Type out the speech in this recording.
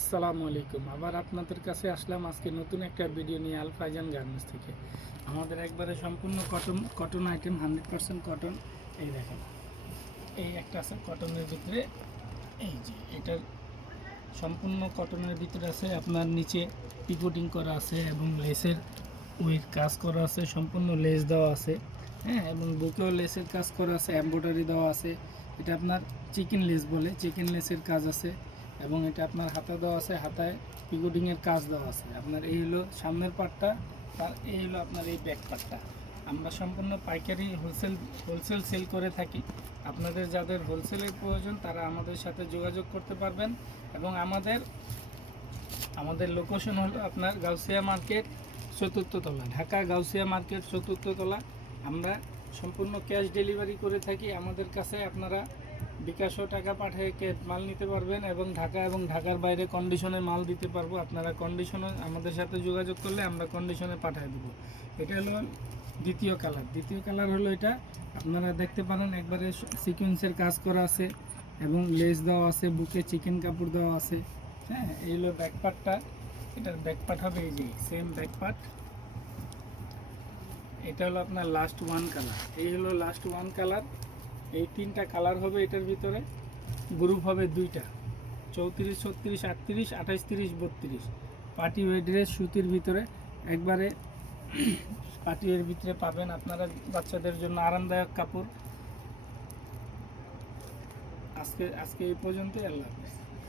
আসসালামু আলাইকুম। আবার আপনাদের কাছে আসলাম আজকে নতুন একটা ভিডিও নিয়ে আল ফাইজান গার্মেন্টস থেকে। আমাদের একবারে সম্পূর্ণ কটন আইটেম, 100% কটন। এই দেখেন, এই একটা আছে কটনের ভিতরে, এই যে এটার সম্পূর্ণ কটনের ভিতরে আছে, আপনার নিচে পিকোটিং করা আছে এবং লেসের উইথ কাজ করা আছে, সম্পূর্ণ লেস দেওয়া আছে, হ্যাঁ, এবং বুকেও লেসের কাজ করা আছে, এমব্রয়ডারি দেওয়া আছে। এটা আপনার চিকেন লেস বলে, চিকেন লেসের কাজ আছে এবং এটা আপনার হাতা দেওয়া আছে, হাতায় পিকোটিংয়ের কাজ দেওয়া আছে। আপনার এই হলো সামনের পার্টটা, আর এই হলো আপনার এই ব্যাক পার্টটা। আমরা সম্পূর্ণ পাইকারি হোলসেল সেল করে থাকি। আপনাদের যাদের হোলসেলের প্রয়োজন তারা আমাদের সাথে যোগাযোগ করতে পারবেন। এবং আমাদের লোকেশন হলো আপনার গাউসিয়া মার্কেট 4th তলা, ঢাকা গাউসিয়া মার্কেট 4th তলা। আমরা সম্পূর্ণ ক্যাশ ডেলিভারি করে থাকি। আমাদের কাছে আপনারা বিকাশও টাকা পাঠিয়ে মাল নিতে পারবেন এবং ঢাকার বাইরে কন্ডিশনে মাল দিতে পারবো। আপনারা কন্ডিশনে আমাদের সাথে যোগাযোগ করলে আমরা কন্ডিশনে পাঠিয়ে দেবো। এটা হলো দ্বিতীয় কালার হলো এটা। আপনারা দেখতে পারেন একবারে সিকোয়েন্সের কাজ করা আছে এবং লেস দেওয়া আছে, বুকে চিকেন কাপড় দেওয়া আছে, হ্যাঁ। এই হলো ব্যাকপার্টটা, এটার ব্যাকপার্ট হবে এই যে সেম ব্যাকপার্ট। এটা হলো আপনার লাস্ট ওয়ান কালার, এই হলো লাস্ট ওয়ান কালার। এই 3টা কালার হবে এটার ভিতরে, গ্রুপ হবে 2টা, 34, 36, 38, 28, 30, 32। পার্টি ওয়্যার ড্রেস সুতির ভিতরে, একবারে পার্টি ওয়্যার ভিতরে পাবেন আপনারা, বাচ্চাদের জন্য আরামদায়ক কাপড়। আজকে এই পর্যন্তই। আল্লাহ হাফেজ।